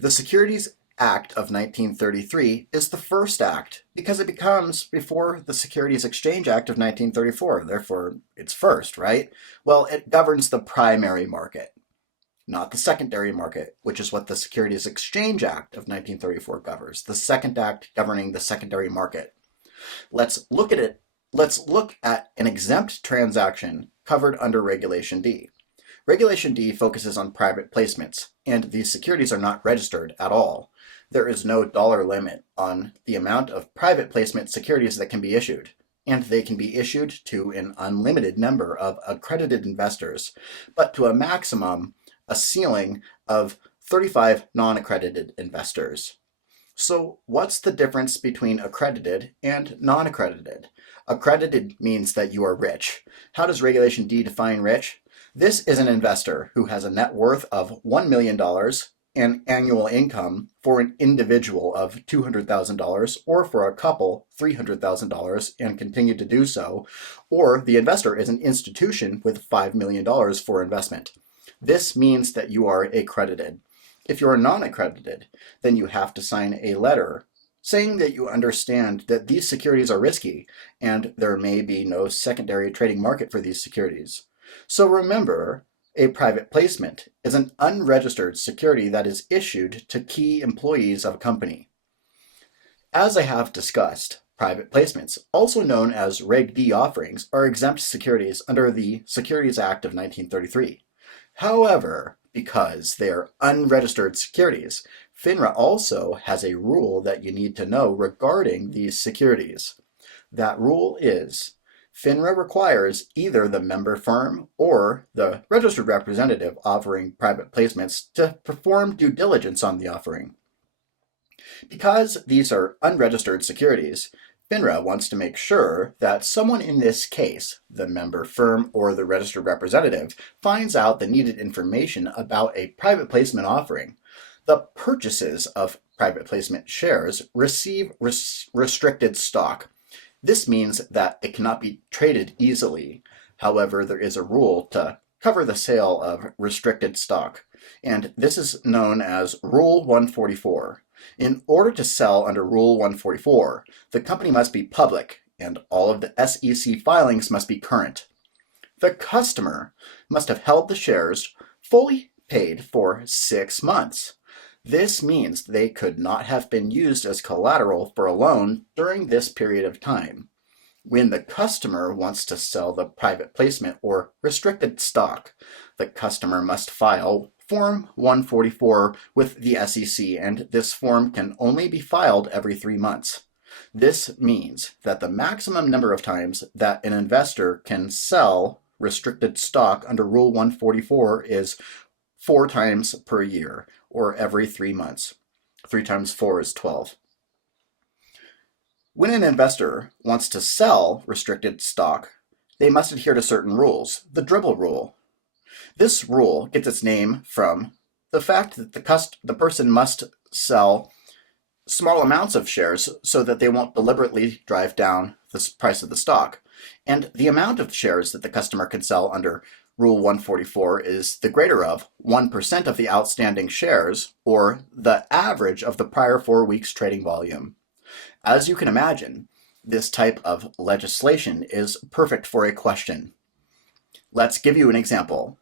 The Securities Act of 1933 is the first act because it becomes before the Securities Exchange Act of 1934. Therefore, it's first, right? Well, it governs the primary market, not the secondary market, which is what the Securities Exchange Act of 1934 governs, the second act governing the secondary market. Let's look at it. Let's look at an exempt transaction covered under Regulation D. Regulation D focuses on private placements, and these securities are not registered at all. There is no dollar limit on the amount of private placement securities that can be issued, and they can be issued to an unlimited number of accredited investors, but to a ceiling of 35 non-accredited investors. So what's the difference between accredited and non-accredited? Accredited means that you are rich. How does Regulation D define rich? This is an investor who has a net worth of $1 million and annual income for an individual of $200,000 or for a couple $300,000 and continue to do so, or the investor is an institution with $5 million for investment. This means that you are accredited. If you are non-accredited, then you have to sign a letter saying that you understand that these securities are risky and there may be no secondary trading market for these securities. So remember, a private placement is an unregistered security that is issued to key employees of a company. As I have discussed, private placements, also known as Reg D offerings, are exempt securities under the Securities Act of 1933. However, because they are unregistered securities, FINRA also has a rule that you need to know regarding these securities. That rule is FINRA requires either the member firm or the registered representative offering private placements to perform due diligence on the offering. Because these are unregistered securities, FINRA wants to make sure that someone in this case, the member firm or the registered representative, finds out the needed information about a private placement offering. The purchases of private placement shares receive restricted stock. This means that it cannot be traded easily. However, there is a rule to cover the sale of restricted stock, and this is known as Rule 144. In order to sell under Rule 144, the company must be public, and all of the SEC filings must be current. The customer must have held the shares fully paid for 6 months. This means they could not have been used as collateral for a loan during this period of time. When the customer wants to sell the private placement or restricted stock, the customer must file Form 144 with the SEC, and this form can only be filed every 3 months. This means that the maximum number of times that an investor can sell restricted stock under Rule 144 is 4 times per year, or every 3 months. 3 times 4 is 12. When an investor wants to sell restricted stock, they must adhere to certain rules, the dribble rule. This rule gets its name from the fact that the person must sell small amounts of shares so that they won't deliberately drive down the price of the stock. And the amount of shares that the customer can sell under Rule 144 is the greater of 1% of the outstanding shares, or the average of the prior 4 weeks trading volume. As you can imagine, this type of legislation is perfect for a question. Let's give you an example.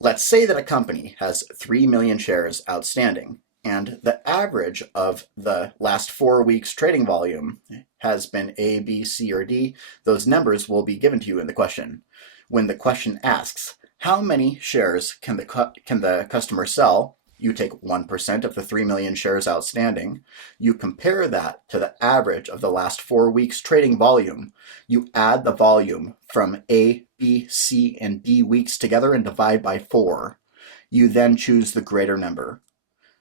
Let's say that a company has 3 million shares outstanding, and the average of the last 4 weeks trading volume has been A, B, C, or D. Those numbers will be given to you in the question. When the question asks, how many shares can the customer sell? You take 1% of the 3 million shares outstanding. You compare that to the average of the last 4 weeks trading volume. You add the volume from A, B, C, and D weeks together and divide by 4. You then choose the greater number.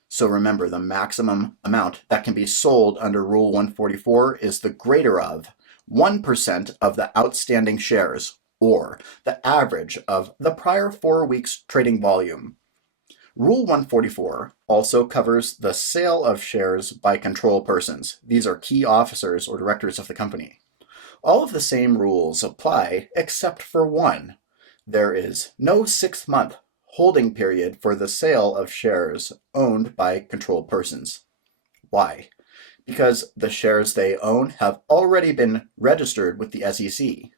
So remember, the maximum amount that can be sold under Rule 144 is the greater of 1% of the outstanding shares, or the average of the prior 4 weeks trading volume. Rule 144 also covers the sale of shares by control persons. These are key officers or directors of the company. All of the same rules apply except for one. There is no 6-month holding period for the sale of shares owned by controlled persons. Why? Because the shares they own have already been registered with the SEC.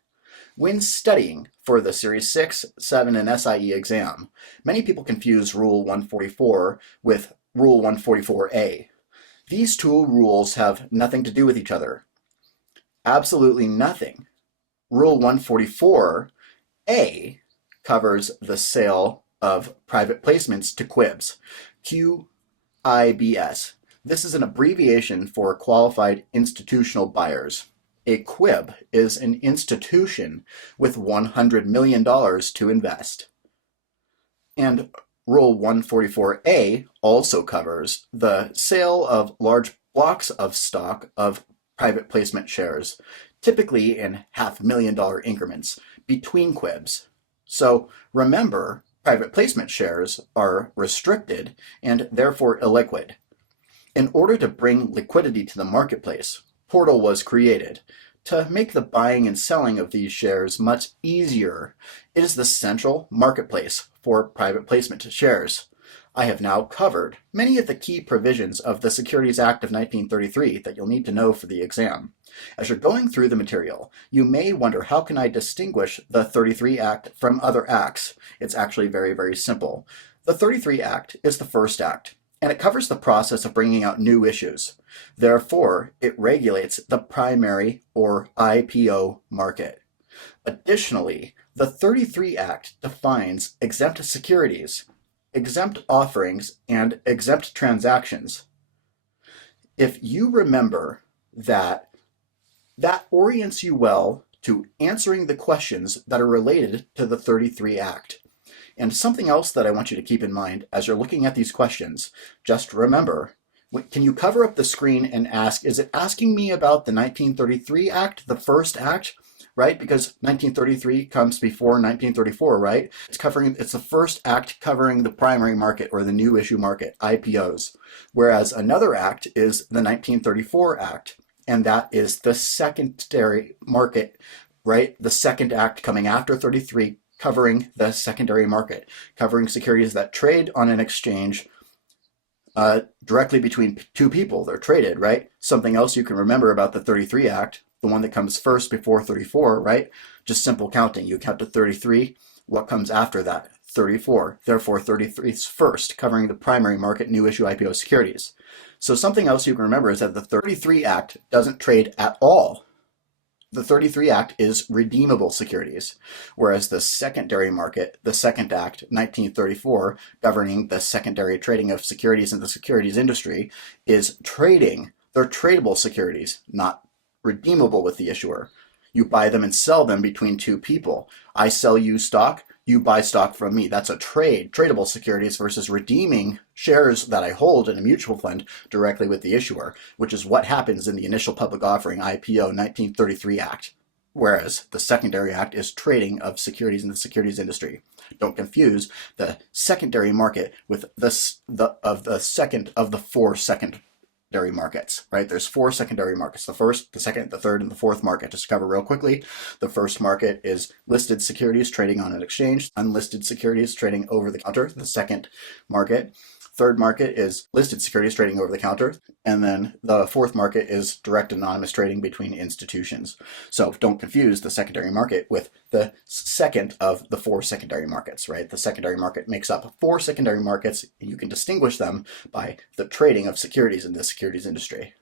When studying for the Series 6, 7, and SIE exam, many people confuse Rule 144 with Rule 144A. These two rules have nothing to do with each other. Absolutely nothing. Rule 144A covers the sale of private placements to QIBs, QIBs. This is an abbreviation for qualified institutional buyers. A QIB is an institution with $100 million to invest. And Rule 144A also covers the sale of large blocks of stock of private placement shares, typically in $500,000 increments between QIBs. So remember, private placement shares are restricted and therefore illiquid. In order to bring liquidity to the marketplace, Portal was created. To make the buying and selling of these shares much easier, it is the central marketplace for private placement shares. I have now covered many of the key provisions of the Securities Act of 1933 that you'll need to know for the exam. As you're going through the material, you may wonder, how can I distinguish the 33 Act from other acts? It's actually very, very simple. The 33 Act is the first act, and it covers the process of bringing out new issues. Therefore, it regulates the primary or IPO market. Additionally, the 33 Act defines exempt securities, exempt offerings, and exempt transactions. If you remember that, that orients you well to answering the questions that are related to the 33 Act. And something else that I want you to keep in mind as you're looking at these questions, just remember, can you cover up the screen and ask, is it asking me about the 1933 Act, the first act, right? Because 1933 comes before 1934, right? It's the first act covering the primary market or the new issue market, IPOs. Whereas another act is the 1934 Act, and that is the secondary market, right? The second act coming after 33, covering the secondary market, covering securities that trade on an exchange directly between two people. They're traded, right? Something else you can remember about the 33 Act, the one that comes first before 34, right? Just simple counting. You count to 33. What comes after that? 34. Therefore, 33 is first, covering the primary market, new issue IPO securities. So something else you can remember is that the 33 Act doesn't trade at all. The 33 Act is redeemable securities, whereas the secondary market, the Second Act, 1934, governing the secondary trading of securities in the securities industry, is trading. They're tradable securities, not redeemable with the issuer. You buy them and sell them between two people. I sell you stock, you buy stock from me. That's a trade, tradable securities versus redeeming shares that I hold in a mutual fund directly with the issuer, which is what happens in the initial public offering IPO 1933 Act. Whereas the secondary act is trading of securities in the securities industry. Don't confuse the secondary market with the second of the four secondary markets, right? There's four secondary markets: the first, the second, the third, and the fourth market. Just to cover real quickly, the first market is listed securities trading on an exchange, unlisted securities trading over the counter. The second market. Third market is listed securities trading over the counter. And then the fourth market is direct anonymous trading between institutions. So don't confuse the secondary market with the second of the four secondary markets, right? The secondary market makes up four secondary markets. You can distinguish them by the trading of securities in the securities industry.